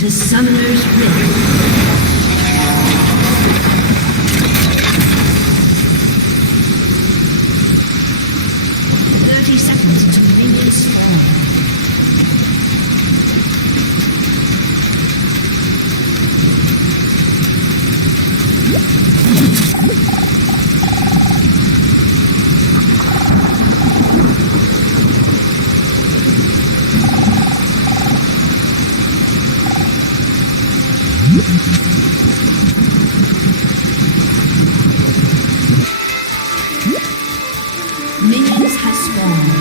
to Summoner's Rift. 30 seconds to minion spawn. Minions have spawned.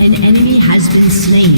An enemy has been slain.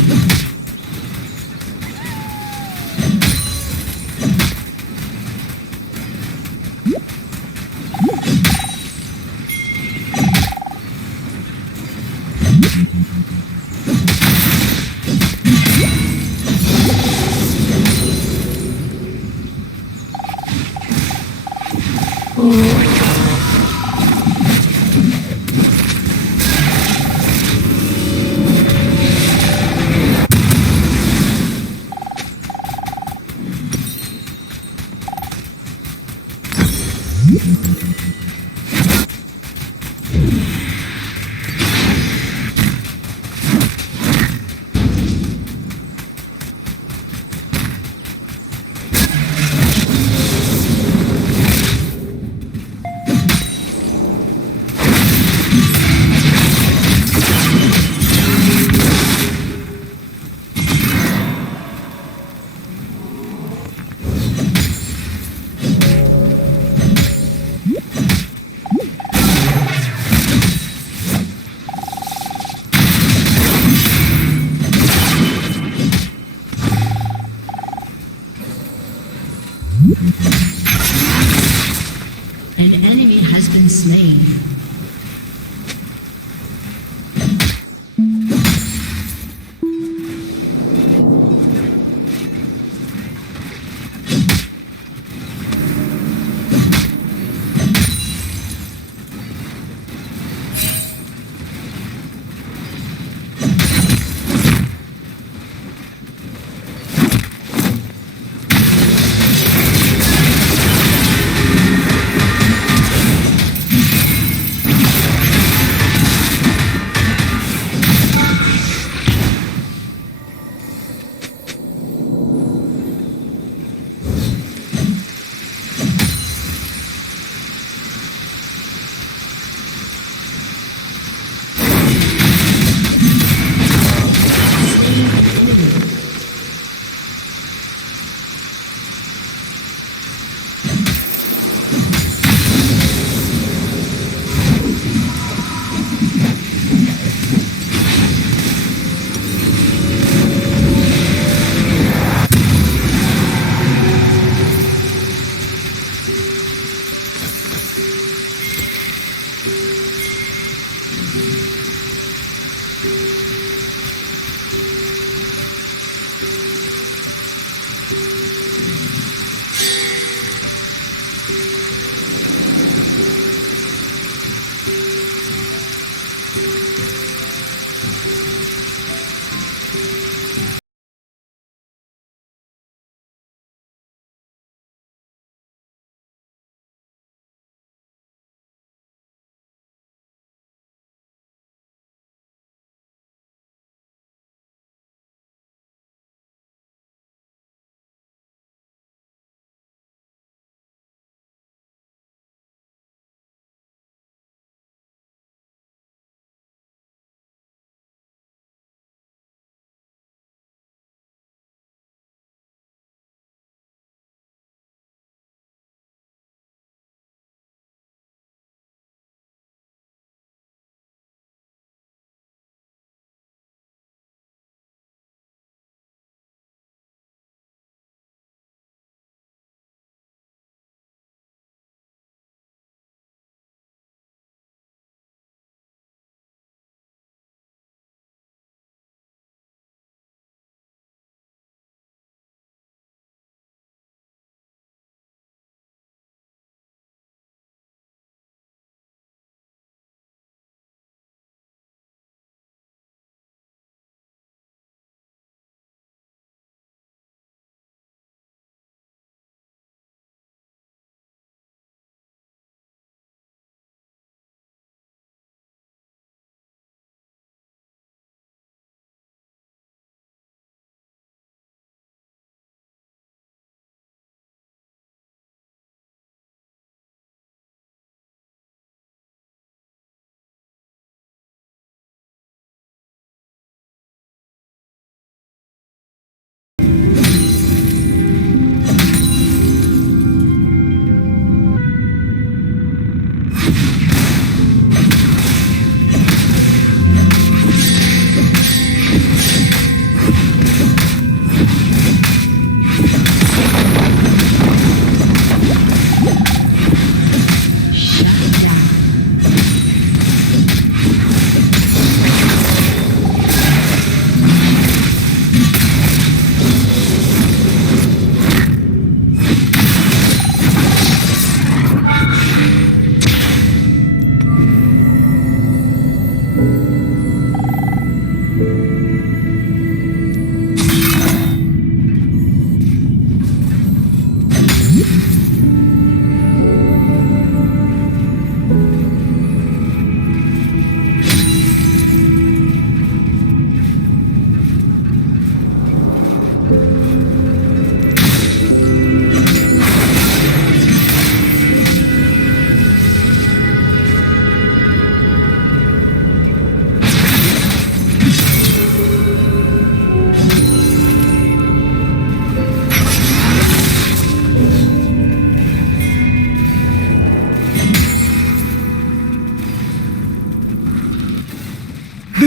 slain.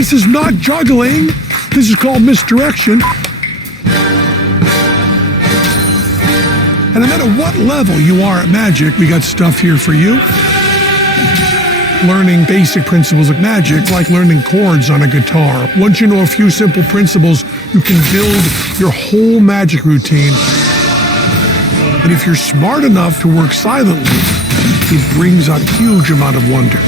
This is not juggling. This is called misdirection. And no matter what level you are at Magic, we got stuff here for you. learning basic principles of magic, like learning chords on a guitar. Once you know a few simple principles, you can build your whole magic routine. And if you're smart enough to work silently, it brings a huge amount of wonder.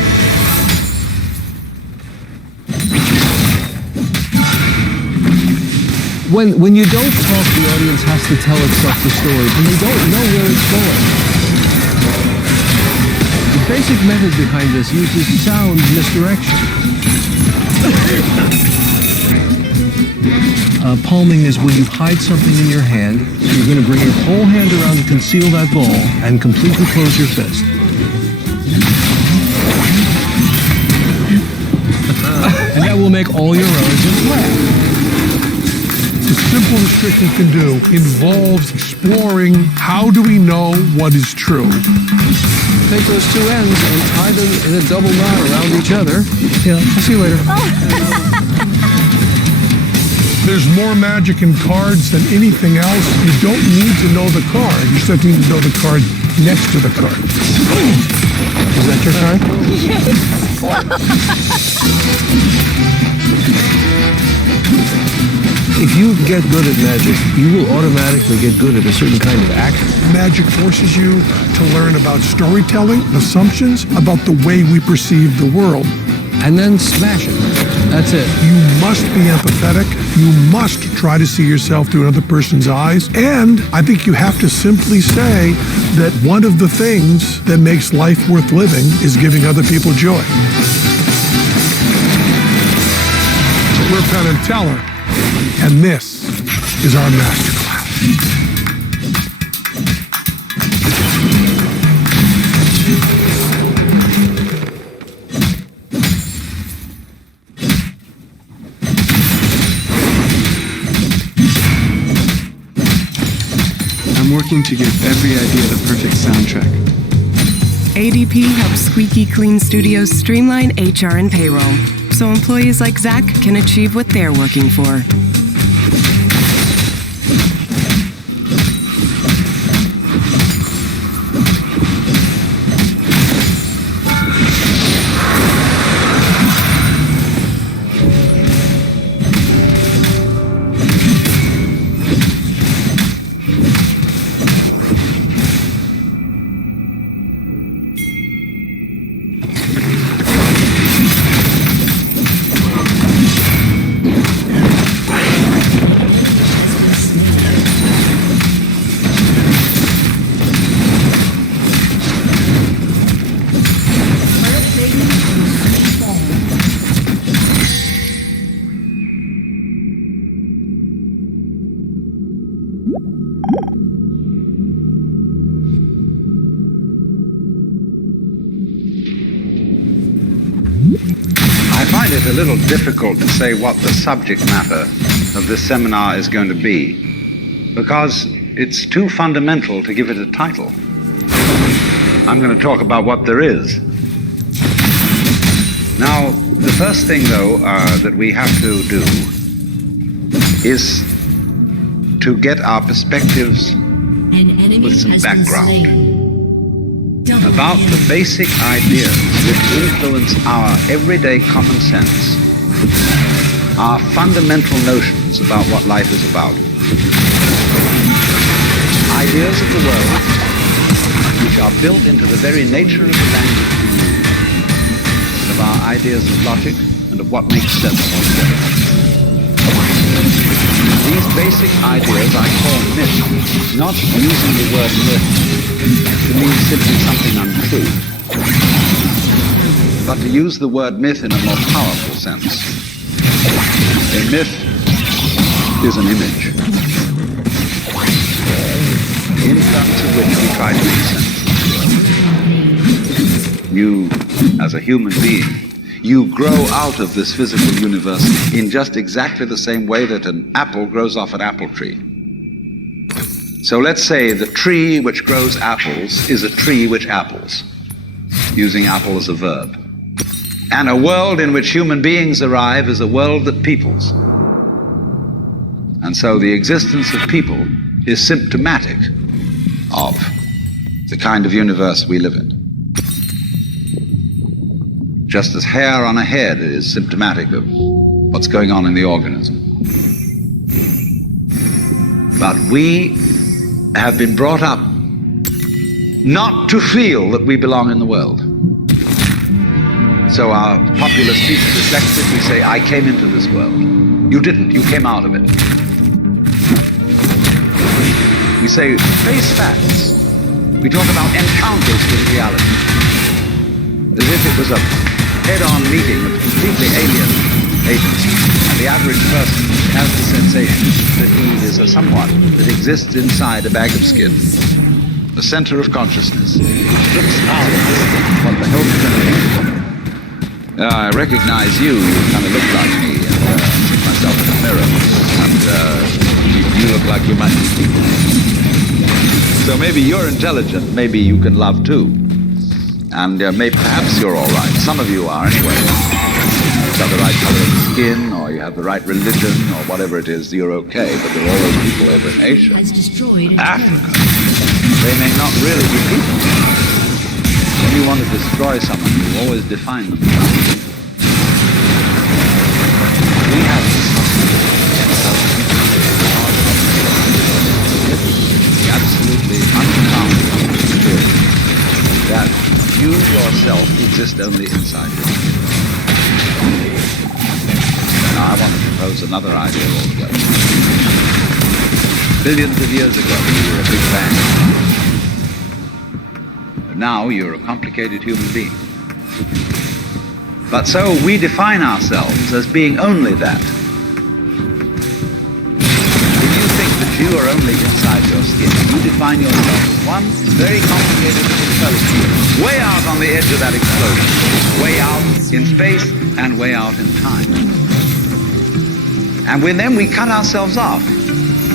When you don't talk, the audience has to tell itself the story, and you don't know where it's going. The basic method behind this uses sound misdirection. Palming is when you hide something in your hand. You're going to bring your whole hand around to conceal that ball and completely close your fist. And that will make all your relatives laugh. The simplest trick you can do involves exploring how do we know what is true. Take those two ends and tie them in a double knot around each other. Yeah, I'll see you later. There's more magic in cards than anything else. You don't need to know the card. You just need to know the card next to the card. Is that your card? If you get good at magic, you will automatically get good at a certain kind of act. Magic forces you to learn about storytelling, assumptions, about the way we perceive the world. And then smash it. That's it. You must be empathetic. You must try to see yourself through another person's eyes. And I think you have to simply say that one of the things that makes life worth living is giving other people joy. We're Penn and Teller, and this is our masterclass. I'm working to give every idea the perfect soundtrack. ADP helps squeaky clean studios streamline HR and payroll, so employees like Zach can achieve what they're working for. I find it a little difficult to say what the subject matter of this seminar is going to be, because it's too fundamental to give it a title. I'm going to talk about what there is. Now, the first thing, though, that we have to do is to get our perspectives An enemy with some has background been slain. Double about kill. the basic ideas which influence our everyday common sense, our fundamental notions about what life is about. Ideas of the world which are built into the very nature of the language we use, of our ideas of logic and of what makes sense altogether. These basic ideas I call myths, not using the word myth to mean simply something untrue, but to use the word myth in a more powerful sense. A myth is an image, in terms of which we try to make sense. You, as a human being, you grow out of this physical universe in just exactly the same way that an apple grows off an apple tree. So let's say the tree which grows apples is a tree which apples, using apple as a verb. And a world in which human beings arrive is a world that peoples. And so the existence of people is symptomatic of the kind of universe we live in. just as hair on a head is symptomatic of what's going on in the organism. But we have been brought up not to feel that we belong in the world. So our popular speech reflects it. We say, I came into this world. You didn't, you came out of it. We say, face facts. We talk about encounters with reality. As if it was a head-on meeting of completely alien agents. And the average person has the sensation that he is a someone that exists inside a bag of skin. The center of consciousness. Looks out of this thing. What the hell is going on? I recognize you. You kind of look like me. And I see myself in the mirror. And you look like you might be people. So maybe you're intelligent. Maybe you can love too. And maybe perhaps you're all right. Some of you are anyway. You've got the right color of skin, or you have the right religion, or whatever it is, you're okay. But there are all those people over in Asia, Has destroyed Africa. They may not really be people. When you want to destroy someone, you always define them. We have the absolutely unfounded theory that you yourself exist only inside you. Now I want to propose another idea altogether. Billions of years ago, you were a big bang. But now you're a complicated human being. But so we define ourselves as being only that. If you think that you are only inside your skin, you define yourself as one very complicated intelligence, way out on the edge of that explosion, way out in space and way out in time. And then we cut ourselves off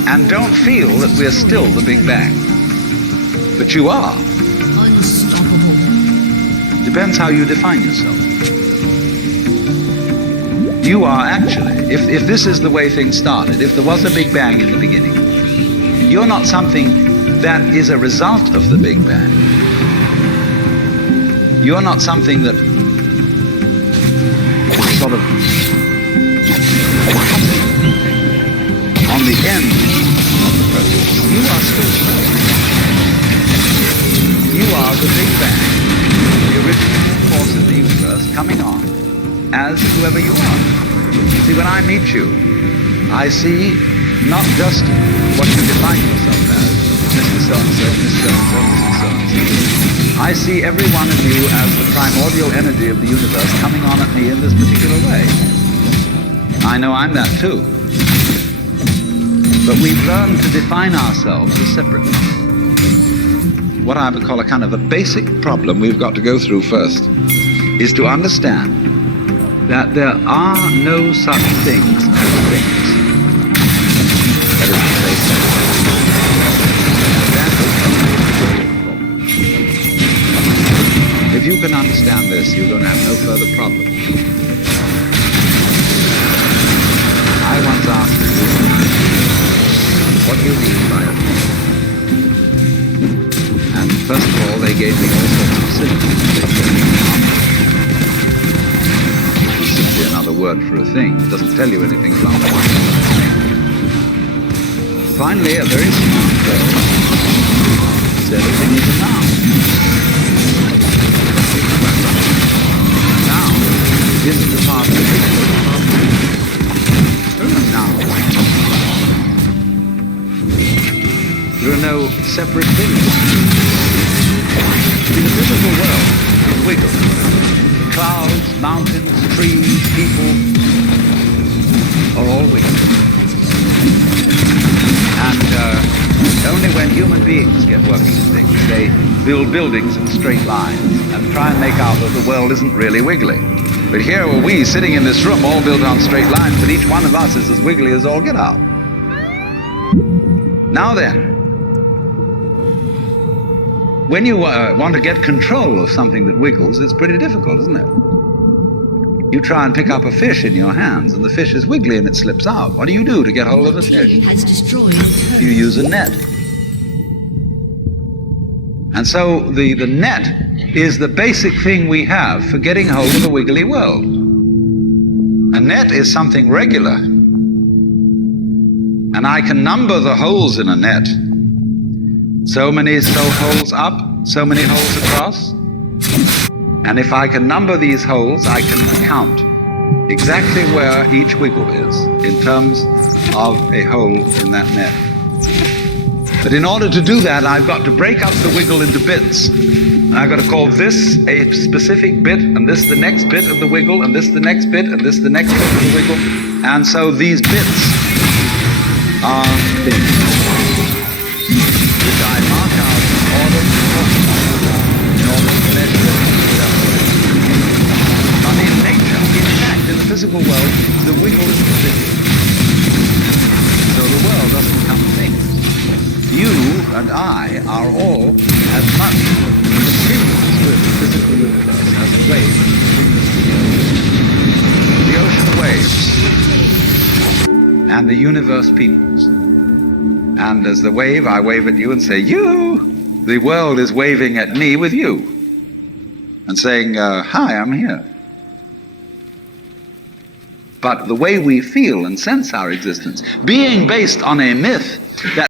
and don't feel that we're still the Big Bang. But you are. unstoppable. Depends how you define yourself. You are actually, if this is the way things started, if there was a Big Bang in the beginning, you're not something that is a result of the Big Bang. You're not something that sort of on the end of the process. You are still slow. You are the Big Bang, the original force of the universe coming on as whoever you are. See, when I meet you, I see not just what you define yourself as, Mr. So-and-so, Mr. So-and-so, Mr. So-and-so. I see every one of you as the primordial energy of the universe coming on at me in this particular way. I know I'm that too. But we've learned to define ourselves as separate. What I would call a kind of a basic problem we've got to go through first is to understand that there are no such things as things. That is to say, that is only. If you can understand this, you're going to have no further problem. I once asked you, what do you mean by a thing? And first of all, they gave me all sorts of synonyms. It's simply another word for a thing. It doesn't tell you anything about it. Finally, a very smart girl said a thing is a noun. Noun isn't a part of the picture. There are no nouns. There are no separate things. In the physical world, it wiggles. Clouds, mountains, trees, people are all wiggling. And only when human beings get working at things, they build buildings in straight lines and try and make out that the world isn't really wiggly. But here are we sitting in this room all built on straight lines, but each one of us is as wiggly as all get out. Now then, when you want to get control of something that wiggles, it's pretty difficult, isn't it? You try and pick up a fish in your hands, and the fish is wiggly and it slips out. What do you do to get hold of the fish? Has destroyed. You use a net. And so the net is the basic thing we have for getting hold of a wiggly world. A net is something regular, and I can number the holes in a net. So many holes up, so many holes across. And if I can number these holes, I can count exactly where each wiggle is in terms of a hole in that net. But in order to do that, I've got to break up the wiggle into bits. And I've got to call this a specific bit, and this the next bit of the wiggle, and this the next bit, and this the next bit of the wiggle. And so these bits are things which I mark out in order to measure it. But in nature, in fact, in the physical world, the wiggle is completely. So the world doesn't come things. You and I are all as much continuous with the physical universe as a wave is continuous with the ocean waves and the universe peoples. And as the wave, I wave at you and say, you! The world is waving at me with you and saying, hi, I'm here. But the way we feel and sense our existence, being based on a myth that